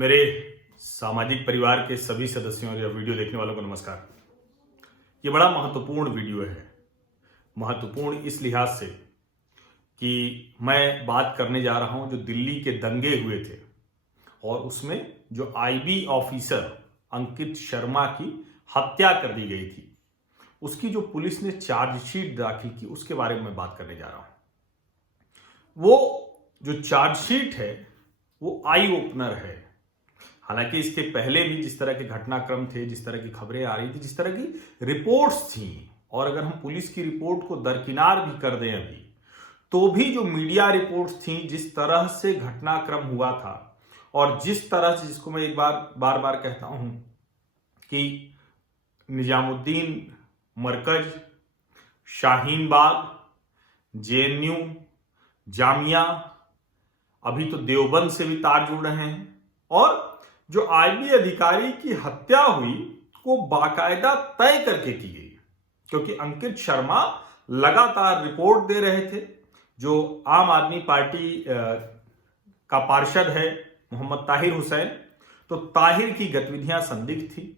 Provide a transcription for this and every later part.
मेरे सामाजिक परिवार के सभी सदस्यों या वीडियो देखने वालों को नमस्कार। ये बड़ा महत्वपूर्ण वीडियो है। महत्वपूर्ण इस लिहाज से कि मैं बात करने जा रहा हूं जो दिल्ली के दंगे हुए थे और उसमें जो आईबी ऑफिसर अंकित शर्मा की हत्या कर दी गई थी, उसकी जो पुलिस ने चार्जशीट दाखिल की उसके बारे में बात करने जा रहा हूं। वो जो चार्जशीट है वो आई ओपनर है। हालांकि इसके पहले भी जिस तरह के घटनाक्रम थे, जिस तरह की खबरें आ रही थी, जिस तरह की रिपोर्ट्स थी, और अगर हम पुलिस की रिपोर्ट को दरकिनार भी कर दें अभी, तो भी जो मीडिया रिपोर्ट्स थी, जिस तरह से घटनाक्रम हुआ था और जिस तरह से, जिसको मैं एक बार बार कहता हूं कि निजामुद्दीन मरकज, शाहीन बाग, जेएनयू, जामिया, अभी तो देवबंद से भी तार जुड़ रहे हैं, और जो आईबी अधिकारी की हत्या हुई वो बाकायदा तय करके की गई, क्योंकि अंकित शर्मा लगातार रिपोर्ट दे रहे थे। जो आम आदमी पार्टी का पार्षद है मोहम्मद ताहिर हुसैन, तो ताहिर की गतिविधियां संदिग्ध थी।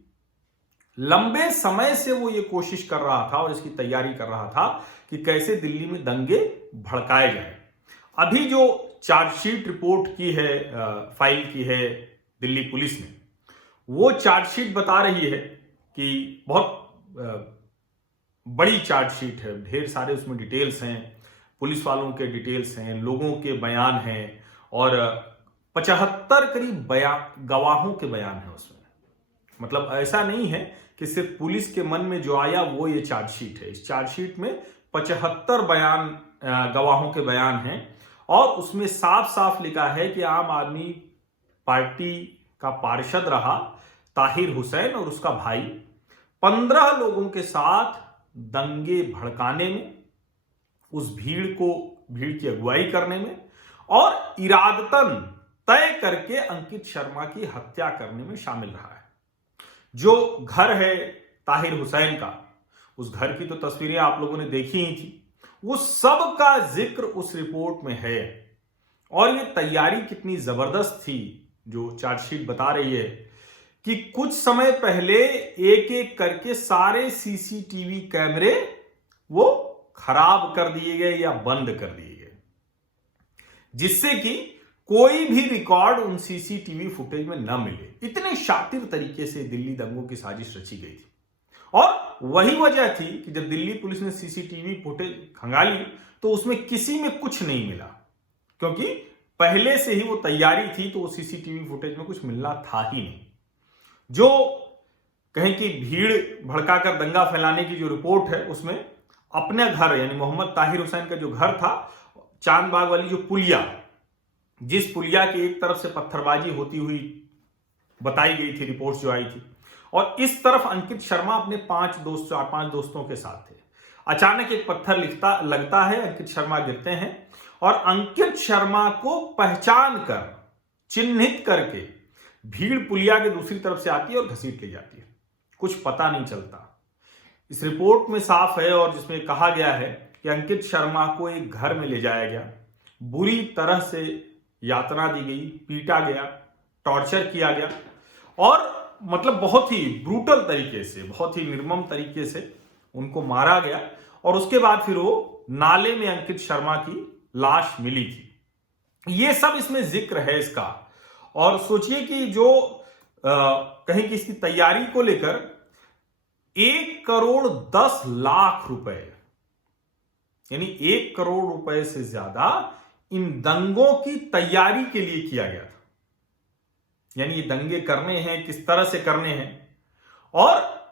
लंबे समय से वो ये कोशिश कर रहा था और इसकी तैयारी कर रहा था कि कैसे दिल्ली में दंगे भड़काए जाए। अभी जो चार्जशीट रिपोर्ट की है, फाइल की है दिल्ली पुलिस ने, वो चार्जशीट बता रही है कि बहुत बड़ी चार्जशीट है, ढेर सारे उसमें डिटेल्स हैं, पुलिस वालों के डिटेल्स हैं, लोगों के बयान हैं, और 75 करीब गवाहों के बयान हैं उसमें। मतलब ऐसा नहीं है कि सिर्फ पुलिस के मन में जो आया वो ये चार्जशीट है। इस चार्जशीट में 75 गवाहों के बयान हैं, और उसमें साफ साफ लिखा है कि आम आदमी पार्टी का पार्षद रहा ताहिर हुसैन और उसका भाई 15 लोगों के साथ दंगे भड़काने में, उस भीड़ की अगुवाई करने में, और इरादतन तय करके अंकित शर्मा की हत्या करने में शामिल रहा है। जो घर है ताहिर हुसैन का, उस घर की तो तस्वीरें आप लोगों ने देखी ही थी, वो सब का जिक्र उस रिपोर्ट में है। और ये तैयारी कितनी जबरदस्त थी, जो चार्जशीट बता रही है कि कुछ समय पहले एक एक करके सारे सीसीटीवी कैमरे वो खराब कर दिए गए या बंद कर दिए गए, जिससे कि कोई भी रिकॉर्ड उन सीसीटीवी फुटेज में न मिले। इतने शातिर तरीके से दिल्ली दंगों की साजिश रची गई थी, और वही वजह थी कि जब दिल्ली पुलिस ने सीसीटीवी फुटेज खंगाली तो उसमें किसी में कुछ नहीं मिला, क्योंकि पहले से ही वो तैयारी थी, तो सीसीटीवी फुटेज में कुछ मिलना था ही नहीं। जो कहें कि भीड़ भड़काकर दंगा फैलाने की जो रिपोर्ट है, उसमें अपने घर यानी मोहम्मद ताहिर हुसैन का जो घर था, चांदबाग वाली जो पुलिया, जिस पुलिया की एक तरफ से पत्थरबाजी होती हुई बताई गई थी, रिपोर्ट्स जो आई थी, और इस तरफ अंकित शर्मा अपने 4-5 दोस्तों के साथ थे। अचानक एक पत्थर लगता है, अंकित शर्मा गिरते हैं, और अंकित शर्मा को पहचान कर, चिन्हित करके भीड़ पुलिया के दूसरी तरफ से आती है और घसीट ले जाती है। कुछ पता नहीं चलता। इस रिपोर्ट में साफ है, और जिसमें कहा गया है कि अंकित शर्मा को एक घर में ले जाया गया, बुरी तरह से यातना दी गई, पीटा गया, टॉर्चर किया गया, और मतलब बहुत ही ब्रूटल तरीके से, बहुत ही निर्मम तरीके से उनको मारा गया। और उसके बाद फिर वो नाले में अंकित शर्मा की लाश मिली थी। ये सब इसमें जिक्र है इसका। और सोचिए कि जो कहीं कि इसकी तैयारी को लेकर 1,10,00,000 रुपए, यानी 1 करोड़ रुपए से ज्यादा इन दंगों की तैयारी के लिए किया गया था। यानी ये दंगे करने हैं, किस तरह से करने हैं। और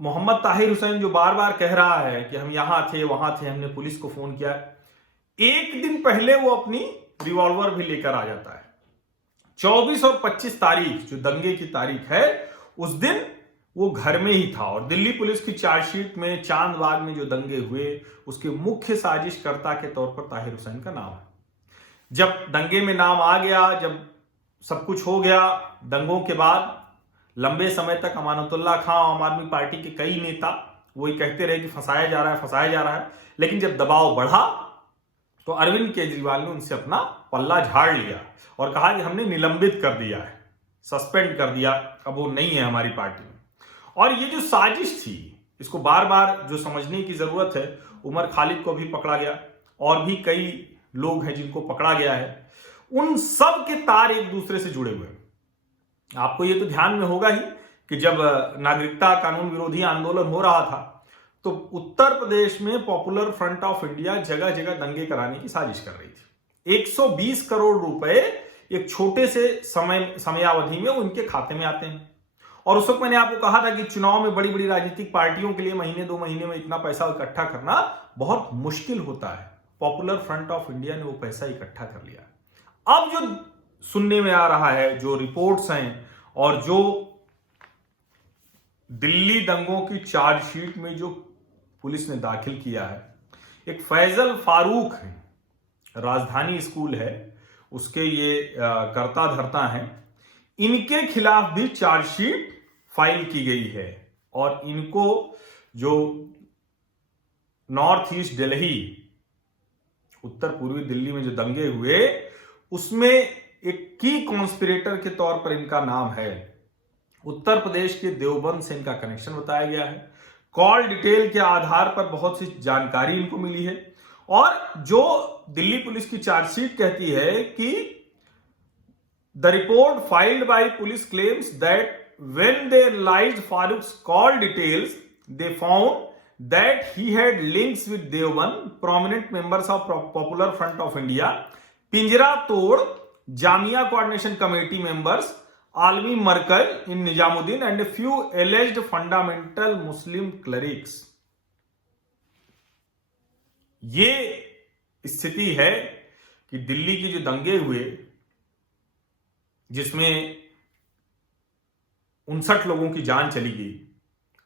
मोहम्मद ताहिर हुसैन जो बार बार कह रहा है कि हम यहां थे, वहां थे, हमने पुलिस को फोन किया, एक दिन पहले वो अपनी रिवॉल्वर भी लेकर आ जाता है। 24 और 25 तारीख जो दंगे की तारीख है, उस दिन वो घर में ही था। और दिल्ली पुलिस की चार्जशीट में चांदबाग में जो दंगे हुए, उसके मुख्य साजिशकर्ता के तौर पर ताहिर हुसैन का नाम है। जब दंगे में नाम आ गया, जब सब कुछ हो गया, दंगों के बाद लंबे समय तक अमानतुल्लाह खां, आम आदमी पार्टी के कई नेता वही कहते रहे कि फंसाया जा रहा है, फंसाया जा रहा है। लेकिन जब दबाव बढ़ा तो अरविंद केजरीवाल ने उनसे अपना पल्ला झाड़ लिया और कहा कि हमने निलंबित कर दिया है, सस्पेंड कर दिया, अब वो नहीं है हमारी पार्टी में। और ये जो साजिश थी, इसको बार बार जो समझने की जरूरत है, उमर खालिद को भी पकड़ा गया और भी कई लोग हैं जिनको पकड़ा गया है, उन सब के तार एक दूसरे से जुड़े हुए हैं। आपको ये तो ध्यान में होगा ही कि जब नागरिकता कानून विरोधी आंदोलन हो रहा था तो उत्तर प्रदेश में पॉपुलर फ्रंट ऑफ इंडिया जगह जगह दंगे कराने की साजिश कर रही थी। 120 करोड़ रुपए एक छोटे से समयावधि में उनके खाते में आते हैं। और उस वक्त मैंने आपको कहा था कि चुनाव में बड़ी बड़ी राजनीतिक पार्टियों के लिए महीने 2 महीने में इतना पैसा इकट्ठा करना बहुत मुश्किल होता है। पॉपुलर फ्रंट ऑफ इंडिया ने वो पैसा इकट्ठा कर लिया। अब जो सुनने में आ रहा है, जो रिपोर्ट्स हैं और जो दिल्ली दंगों की चार्जशीट में जो पुलिस ने दाखिल किया है, एक फैजल फारूक है, राजधानी स्कूल है, उसके ये कर्ता धर्ता हैं, इनके खिलाफ भी चार्जशीट फाइल की गई है। और इनको जो नॉर्थ ईस्ट दिल्ली, उत्तर पूर्वी दिल्ली में जो दंगे हुए, उसमें एक की कॉन्स्पिरेटर के तौर पर इनका नाम है। उत्तर प्रदेश के देवबंद से इनका कनेक्शन बताया गया है। कॉल डिटेल के आधार पर बहुत सी जानकारी इनको मिली है। और जो दिल्ली पुलिस की चार्जशीट कहती है कि the report filed by police claims that when they analysed Farooq's call details they found that he had links with Deoband, prominent members of Popular Front of India, Pinjra Tod, Jamia Coordination Committee members, Almi Markaz in Nizamuddin, and a few alleged fundamental Muslim clerics. ये स्थिति है कि दिल्ली की जो दंगे हुए, जिसमें 59 लोगों की जान चली गई,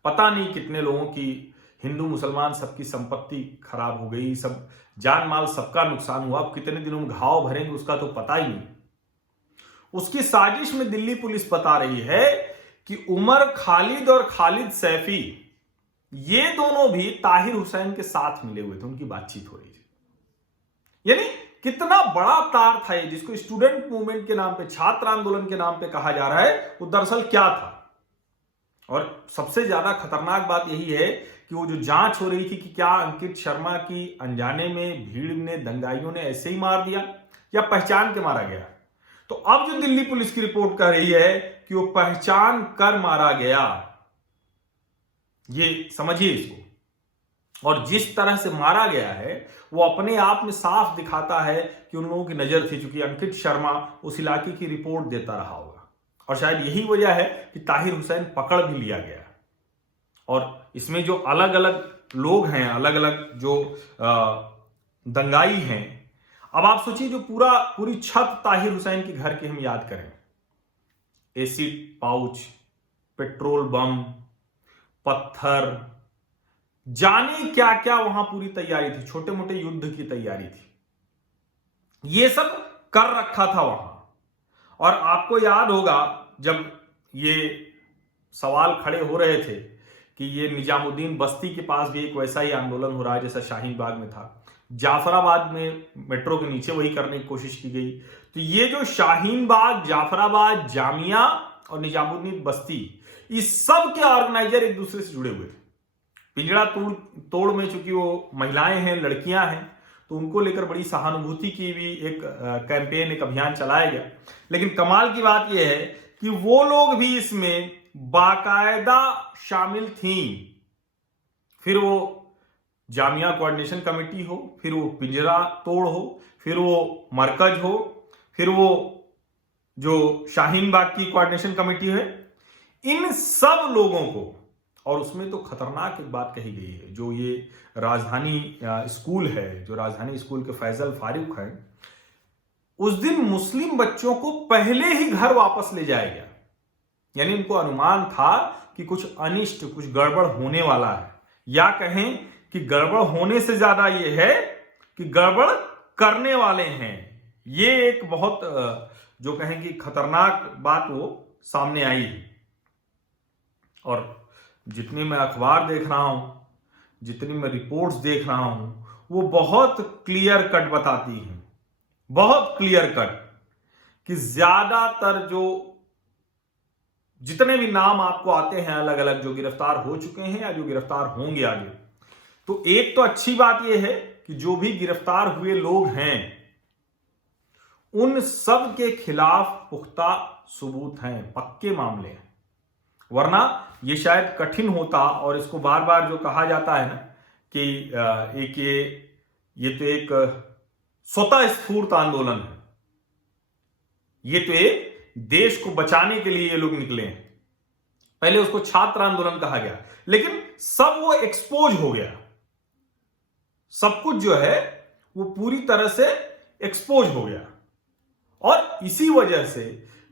पता नहीं कितने लोगों की, हिंदू मुसलमान सबकी संपत्ति खराब हो गई, सब जान माल सबका नुकसान हुआ। अब कितने दिनों में घाव भरेंगे उसका तो पता ही नहीं। उसकी साजिश में दिल्ली पुलिस बता रही है कि उमर खालिद और खालिद सैफी, ये दोनों भी ताहिर हुसैन के साथ मिले हुए थे, उनकी बातचीत हो रही थी। यानी कितना बड़ा तार था ये, जिसको स्टूडेंट मूवमेंट के नाम पे, छात्र आंदोलन के नाम पे कहा जा रहा है, वो दरअसल क्या था। और सबसे ज्यादा खतरनाक बात यही है कि वो जो जांच हो रही थी कि क्या अंकित शर्मा की अनजाने में भीड़ ने, दंगाइयों ने ऐसे ही मार दिया या पहचान के मारा गया। तो अब जो दिल्ली पुलिस की रिपोर्ट कर रही है कि वो पहचान कर मारा गया, ये समझिए इसको। और जिस तरह से मारा गया है वो अपने आप में साफ दिखाता है कि उन लोगों की नजर थी, चूंकि अंकित शर्मा उस इलाके की रिपोर्ट देता रहा होगा। और शायद यही वजह है कि ताहिर हुसैन पकड़ भी लिया गया। और इसमें जो अलग अलग लोग हैं, अलग अलग जो दंगाई हैं, अब आप सोचिए जो पूरी छत ताहिर हुसैन के घर की हम याद करें, एसिड पाउच, पेट्रोल बम, पत्थर, जाने क्या क्या वहां पूरी तैयारी थी, छोटे मोटे युद्ध की तैयारी थी, ये सब कर रखा था वहां। और आपको याद होगा जब ये सवाल खड़े हो रहे थे कि ये निजामुद्दीन बस्ती के पास भी एक वैसा ही आंदोलन हो रहा है जैसा शाहीन बाग में था, जाफराबाद में मेट्रो के नीचे वही करने की कोशिश की गई। तो ये जो शाहीन बाग, जाफराबाद, जामिया और निजामुद्दीन बस्ती, इस सब के ऑर्गेनाइजर एक दूसरे से जुड़े हुए थे। पिंजड़ा तोड़ में चूंकि वो महिलाएं हैं, लड़कियां हैं, तो उनको लेकर बड़ी सहानुभूति की भी एक कैंपेन, एक अभियान चलाया गया। लेकिन कमाल की बात यह है कि वो लोग भी इसमें बाकायदा शामिल थी। फिर वो जामिया कोऑर्डिनेशन कमेटी हो, फिर वो पिंजरा तोड़ हो, फिर वो मरकज हो, फिर वो जो शाहीन बाग की कोऑर्डिनेशन कमेटी है, इन सब लोगों को, और उसमें तो खतरनाक एक बात कही गई है, जो ये राजधानी स्कूल है, जो राजधानी स्कूल के फैजल फारूक हैं, उस दिन मुस्लिम बच्चों को पहले ही घर वापस ले जाया गया। यानी उनको अनुमान था कि कुछ अनिष्ट, कुछ गड़बड़ होने वाला है, या कहें कि गड़बड़ होने से ज्यादा यह है कि गड़बड़ करने वाले हैं। ये एक बहुत जो कहें कि खतरनाक बात वो सामने आई है। और जितनी मैं अखबार देख रहा हूं, जितनी मैं रिपोर्ट्स देख रहा हूं, वो बहुत क्लियर कट बताती हैं, बहुत क्लियर कट, कि ज्यादातर जो जितने भी नाम आपको आते हैं अलग अलग, जो गिरफ्तार हो चुके हैं या जो गिरफ्तार होंगे आगे, तो एक तो अच्छी बात यह है कि जो भी गिरफ्तार हुए लोग हैं उन सब के खिलाफ पुख्ता सबूत हैं, पक्के मामले हैं। वरना ये शायद कठिन होता, और इसको बार बार जो कहा जाता है ना कि एक ये तो एक स्वतः स्फूर्त आंदोलन है, ये तो एक देश को बचाने के लिए ये लोग निकले हैं। पहले उसको छात्र आंदोलन कहा गया, लेकिन सब वो एक्सपोज हो गया, सब कुछ जो है वो पूरी तरह से एक्सपोज हो गया। और इसी वजह से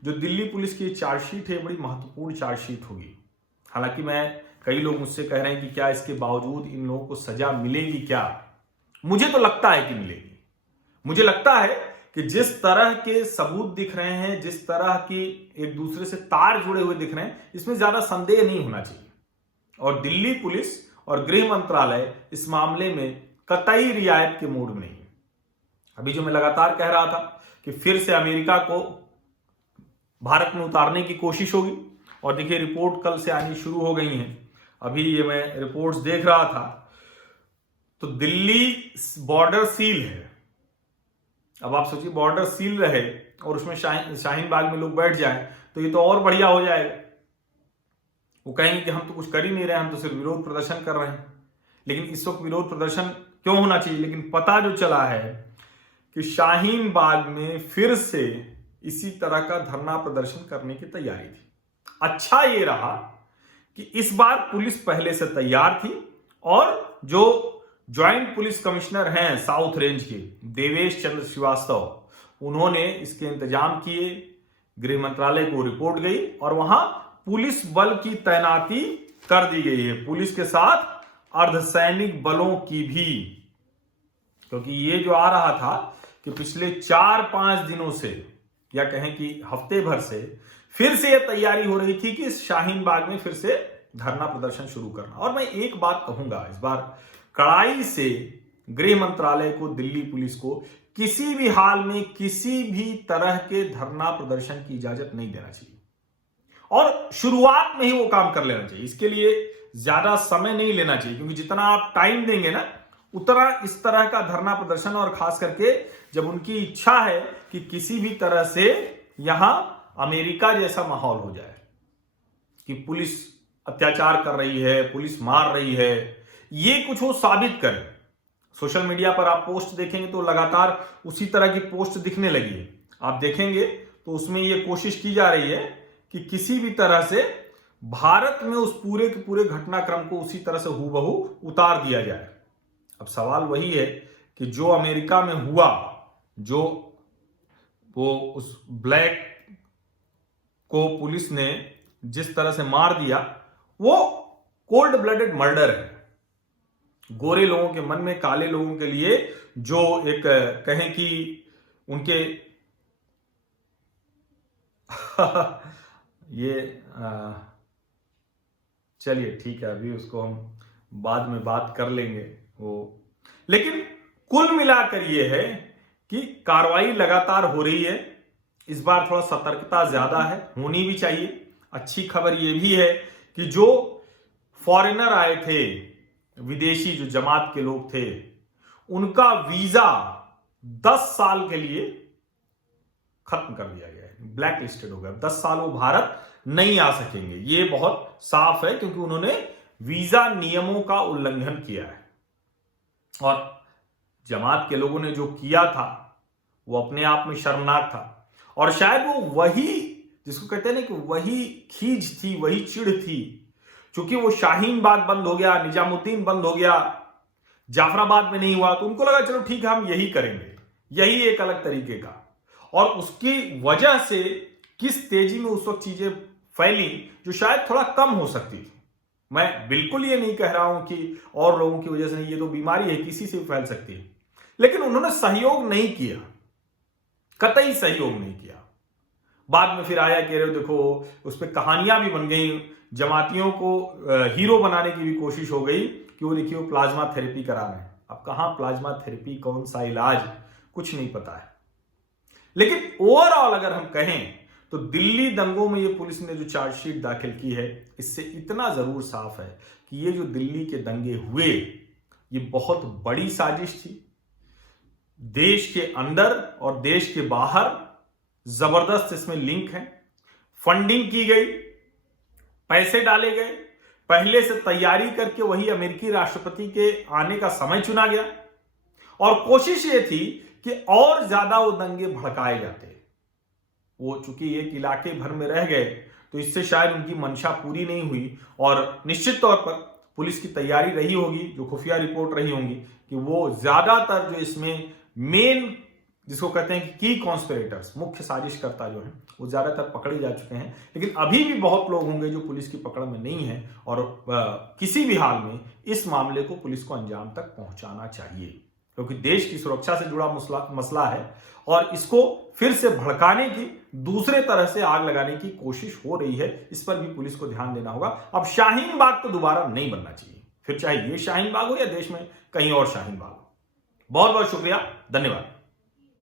जो दिल्ली पुलिस की चार्जशीट है बड़ी महत्वपूर्ण चार्जशीट होगी। हालांकि कई लोग मुझसे कह रहे हैं कि क्या इसके बावजूद इन लोगों को सजा मिलेगी क्या? मुझे तो लगता है कि मिलेगी। मुझे लगता है कि जिस तरह के सबूत दिख रहे हैं, जिस तरह की एक दूसरे से तार जुड़े हुए दिख रहे हैं, इसमें ज्यादा संदेह नहीं होना चाहिए। और दिल्ली पुलिस और गृह मंत्रालय इस मामले में कतई रियायत के मूड में नहीं है। अभी जो मैं लगातार कह रहा था कि फिर से अमेरिका को भारत में उतारने की कोशिश होगी, और देखिए रिपोर्ट कल से आनी शुरू हो गई हैं। अभी ये मैं रिपोर्ट्स देख रहा था, तो दिल्ली बॉर्डर सील है। अब आप सोचिए बॉर्डर सील रहे और उसमें शाहीन बाग में लोग बैठ जाएं, तो ये तो और बढ़िया हो जाएगा। वो कहेंगे कि हम तो कुछ कर ही नहीं रहे, हम तो सिर्फ विरोध प्रदर्शन कर रहे हैं। लेकिन इस वक्त विरोध प्रदर्शन क्यों होना चाहिए? लेकिन पता जो चला है कि शाहीन बाग में फिर से इसी तरह का धरना प्रदर्शन करने की तैयारी थी। अच्छा ये रहा कि इस बार पुलिस पहले से तैयार थी, और जो ज्वाइंट पुलिस कमिश्नर हैं साउथ रेंज के देवेश चंद्र श्रीवास्तव, उन्होंने इसके इंतजाम किए। गृह मंत्रालय को रिपोर्ट गई और वहां पुलिस बल की तैनाती कर दी गई है, पुलिस के साथ अर्धसैनिक बलों की भी। क्योंकि ये जो आ रहा था कि पिछले 4-5 दिनों से, या कहें कि हफ्ते भर से फिर से यह तैयारी हो रही थी कि शाहीन बाग में फिर से धरना प्रदर्शन शुरू करना। और मैं एक बात कहूंगा, इस बार कड़ाई से गृह मंत्रालय को, दिल्ली पुलिस को किसी भी हाल में किसी भी तरह के धरना प्रदर्शन की इजाजत नहीं देना चाहिए, और शुरुआत में ही वो काम कर लेना चाहिए। इसके लिए ज्यादा समय नहीं लेना चाहिए, क्योंकि जितना आप टाइम देंगे ना, उतना इस तरह का धरना प्रदर्शन, और खास करके जब उनकी इच्छा है कि किसी भी तरह से यहां अमेरिका जैसा माहौल हो जाए कि पुलिस अत्याचार कर रही है, पुलिस मार रही है, ये कुछ वो साबित करें। सोशल मीडिया पर आप पोस्ट देखेंगे तो लगातार उसी तरह की पोस्ट दिखने लगी है। आप देखेंगे तो उसमें ये कोशिश की जा रही है कि किसी भी तरह से भारत में उस पूरे के पूरे घटनाक्रम को उसी तरह से हूबहू उतार दिया जाए। अब सवाल वही है कि जो अमेरिका में हुआ, जो वो उस ब्लैक को पुलिस ने जिस तरह से मार दिया, वो कोल्ड ब्लडेड मर्डर है। गोरे लोगों के मन में, काले लोगों के लिए जो एक कहें कि उनके ये चलिए ठीक है, अभी उसको हम बाद में बात कर लेंगे वो। लेकिन कुल मिलाकर ये है कि कार्रवाई लगातार हो रही है। इस बार थोड़ा सतर्कता ज्यादा है, होनी भी चाहिए। अच्छी खबर ये भी है कि जो फॉरेनर आए थे, विदेशी जो जमात के लोग थे, उनका वीजा 10 साल के लिए खत्म कर दिया गया है, ब्लैक लिस्टेड हो गया। 10 साल वो भारत नहीं आ सकेंगे। ये बहुत साफ है, क्योंकि उन्होंने वीजा नियमों का उल्लंघन किया है। और जमात के लोगों ने जो किया था वो अपने आप में शर्मनाक था। और शायद वो वही, जिसको कहते हैं ना कि वही खींच थी, वही चिढ़ थी, क्योंकि वो शाहीन बाग बंद हो गया, निजामुद्दीन बंद हो गया, जाफराबाद में नहीं हुआ, तो उनको लगा चलो ठीक है हम यही करेंगे, यही एक अलग तरीके का। और उसकी वजह से किस तेजी में उस वक्त चीजें फैली, जो शायद थोड़ा कम हो सकती थी। मैं बिल्कुल ये नहीं कह रहा हूं कि और लोगों की वजह से नहीं, ये तो बीमारी है, किसी से भी फैल सकती है। लेकिन उन्होंने सहयोग नहीं किया, कतई सहयोग नहीं किया। बाद में फिर आया कि देखो उस पर कहानियां भी बन गई, जमातियों को हीरो बनाने की भी कोशिश हो गई कि वो देखिए वो प्लाज्मा थेरेपी करा रहे हैं। अब कहां प्लाज्मा थेरेपी, कौन सा इलाज, कुछ नहीं पता है। लेकिन ओवरऑल अगर हम कहें तो दिल्ली दंगों में ये पुलिस ने जो चार्जशीट दाखिल की है, इससे इतना जरूर साफ है कि ये जो दिल्ली के दंगे हुए, ये बहुत बड़ी साजिश थी। देश के अंदर और देश के बाहर जबरदस्त इसमें लिंक है। फंडिंग की गई, पैसे डाले गए, पहले से तैयारी करके वही अमेरिकी राष्ट्रपति के आने का समय चुना गया और कोशिश ये थी कि और ज्यादा वो दंगे भड़काए जाते। वो चूंकि एक इलाके भर में रह गए तो इससे शायद उनकी मंशा पूरी नहीं हुई और निश्चित तौर पर पुलिस की तैयारी रही होगी, जो खुफिया रिपोर्ट रही होंगी, कि वो ज्यादातर जो इसमें मेन जिसको कहते हैं कि की कॉन्स्पिरेटर्स, मुख्य साजिशकर्ता जो हैं, वो ज्यादातर पकड़े जा चुके हैं। लेकिन अभी भी बहुत लोग होंगे जो पुलिस की पकड़ में नहीं है और किसी भी हाल में इस मामले को पुलिस को अंजाम तक पहुंचाना चाहिए, क्योंकि देश की सुरक्षा से जुड़ा मसला है और इसको फिर से भड़काने की, दूसरे तरह से आग लगाने की कोशिश हो रही है। इस पर भी पुलिस को ध्यान देना होगा। अब शाहीन बाग तो दोबारा नहीं बनना चाहिए, फिर चाहे ये शाहीन बाग हो या देश में कहीं और शाहीन बाग हो। बहुत बहुत शुक्रिया, धन्यवाद।